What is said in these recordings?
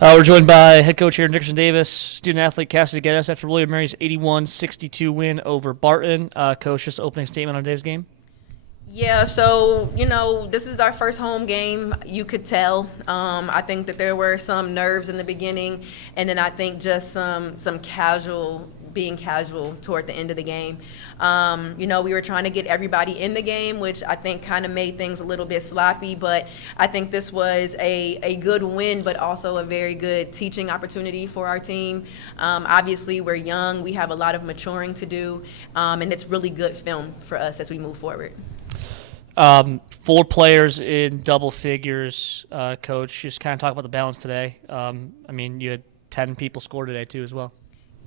We're joined by head coach Erin Dickerson Davis, student athlete Cassidy Geddes after William Mary's 81-62 win over Barton. Coach, just opening statement on today's game. Yeah, so, this is our first home game. You could tell. I think that there were some nerves in the beginning, and then I think just some being casual toward the end of the game. We were trying to get everybody in the game, which I think kind of made things a little bit sloppy, but I think this was a good win, but also a very good teaching opportunity for our team. Obviously, we're young. We have a lot of maturing to do, and it's really good film for us as we move forward. 4 players in double figures, Coach. Just kind of talk about the balance today. You had 10 people score today, too, as well.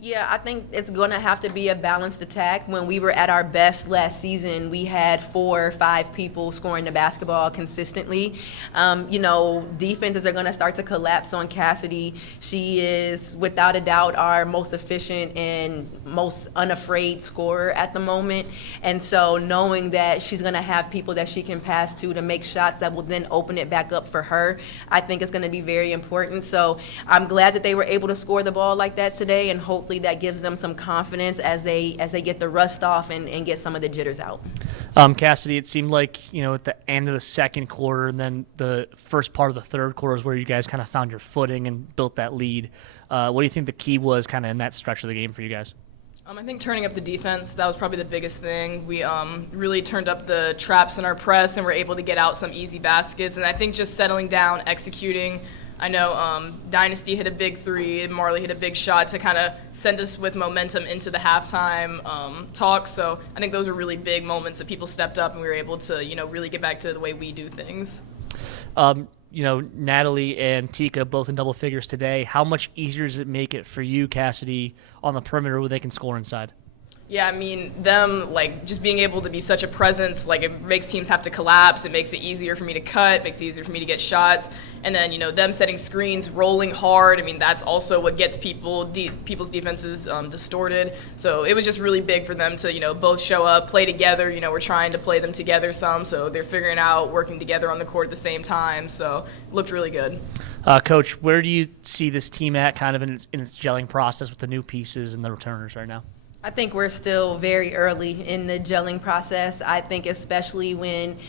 Yeah, I think it's going to have to be a balanced attack. When we were at our best last season, we had 4 or 5 people scoring the basketball consistently. Defenses are going to start to collapse on Cassidy. She is, without a doubt, our most efficient and most unafraid scorer at the moment. And so knowing that she's going to have people that she can pass to make shots that will then open it back up for her, I think is going to be very important. So I'm glad that they were able to score the ball like that today, and hopefully that gives them some confidence as they get the rust off and get some of the jitters out. Cassidy, it seemed like, at the end of the second quarter and then the first part of the third quarter is where you guys kind of found your footing and built that lead. What do you think the key was kind of in that stretch of the game for you guys? I think turning up the defense, that was probably the biggest thing. We really turned up the traps in our press and were able to get out some easy baskets. And I think just settling down, executing. I know Dynasty hit a big 3, and Marley hit a big shot to kind of send us with momentum into the halftime talk. So I think those were really big moments that people stepped up and we were able to, really get back to the way we do things. Natalie and Tika both in double figures today. How much easier does it make it for you, Cassidy, on the perimeter where they can score inside? Yeah, them, just being able to be such a presence, it makes teams have to collapse. It makes it easier for me to cut, makes it easier for me to get shots. And then, them setting screens, rolling hard, that's also what gets people's defenses distorted. So it was just really big for them to, both show up, play together. We're trying to play them together some, so they're figuring out working together on the court at the same time. So it looked really good. Coach, where do you see this team at kind of in its gelling process with the new pieces and the returners right now? I think we're still very early in the gelling process. I think especially when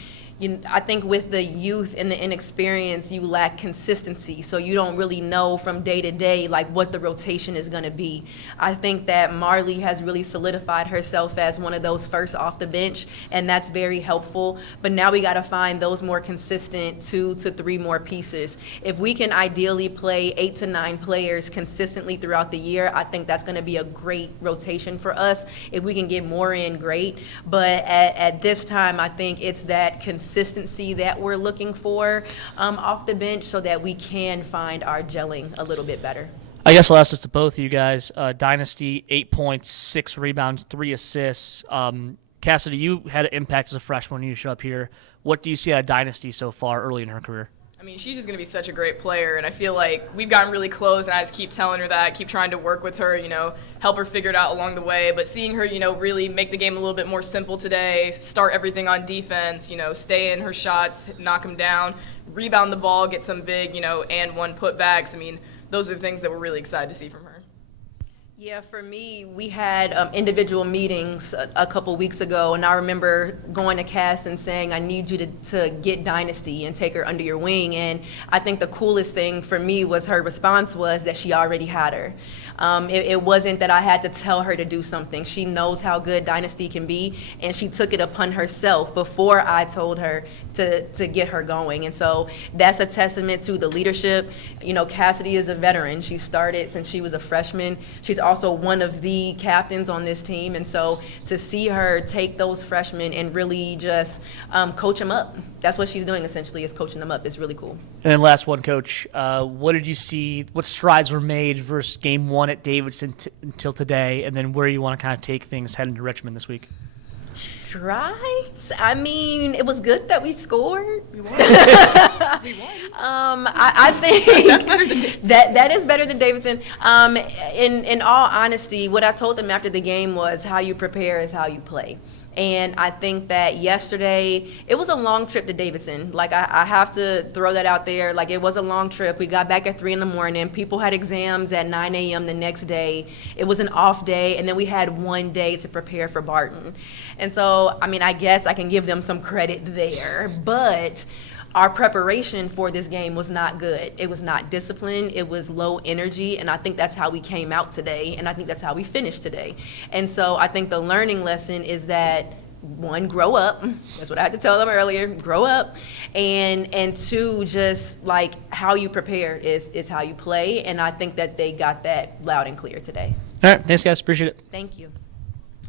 I think with the youth and the inexperience, you lack consistency. So you don't really know from day to day, what the rotation is going to be. I think that Marley has really solidified herself as one of those first off the bench, and that's very helpful. But now we got to find those more consistent 2 to 3 more pieces. If we can ideally play 8 to 9 players consistently throughout the year, I think that's going to be a great rotation for us. If we can get more in, great. But at this time, I think it's that consistency that we're looking for off the bench so that we can find our gelling a little bit better. I guess I'll ask this to both of you guys. Dynasty, 8 points, 6 rebounds, 3 assists. Cassidy, you had an impact as a freshman when you showed up here. What do you see out of Dynasty so far early in her career? She's just going to be such a great player, and I feel like we've gotten really close, and I just keep telling her that, keep trying to work with her, help her figure it out along the way. But seeing her, really make the game a little bit more simple today, start everything on defense, stay in her shots, knock them down, rebound the ball, get some big, and one putbacks. Those are the things that we're really excited to see from her. Yeah, for me, we had individual meetings a couple weeks ago, and I remember going to Cass and saying, I need you to get Dynasty and take her under your wing. And I think the coolest thing for me was her response was that she already had her. It wasn't that I had to tell her to do something. She knows how good Dynasty can be, and she took it upon herself before I told her to get her going. And so that's a testament to the leadership. Cassidy is a veteran. She started since she was a freshman. She's also one of the captains on this team. And so to see her take those freshmen and really just coach them up, that's what she's doing essentially, is coaching them up. It's really cool. And then last one, Coach. What did you see? What strides were made versus Game 1 at Davidson until today, and then where you want to kind of take things heading to Richmond this week? Strides? It was good that we scored. We won. We won. I think that's better than Davidson. That is better than Davidson. In all honesty, what I told them after the game was how you prepare is how you play. And I think that yesterday, it was a long trip to Davidson. Like, I have to throw that out there. Like, it was a long trip. We got back at 3 in the morning. People had exams at 9 a.m. the next day. It was an off day, and then we had one day to prepare for Barton. And so, I mean, I guess I can give them some credit there. But our preparation for this game was not good. It was not disciplined. It was low energy. And I think that's how we came out today. And I think that's how we finished today. And so I think the learning lesson is that, one, grow up. That's what I had to tell them earlier. Grow up. And two, just like how you prepare is how you play. And I think that they got that loud and clear today. All right. Thanks, guys. Appreciate it. Thank you.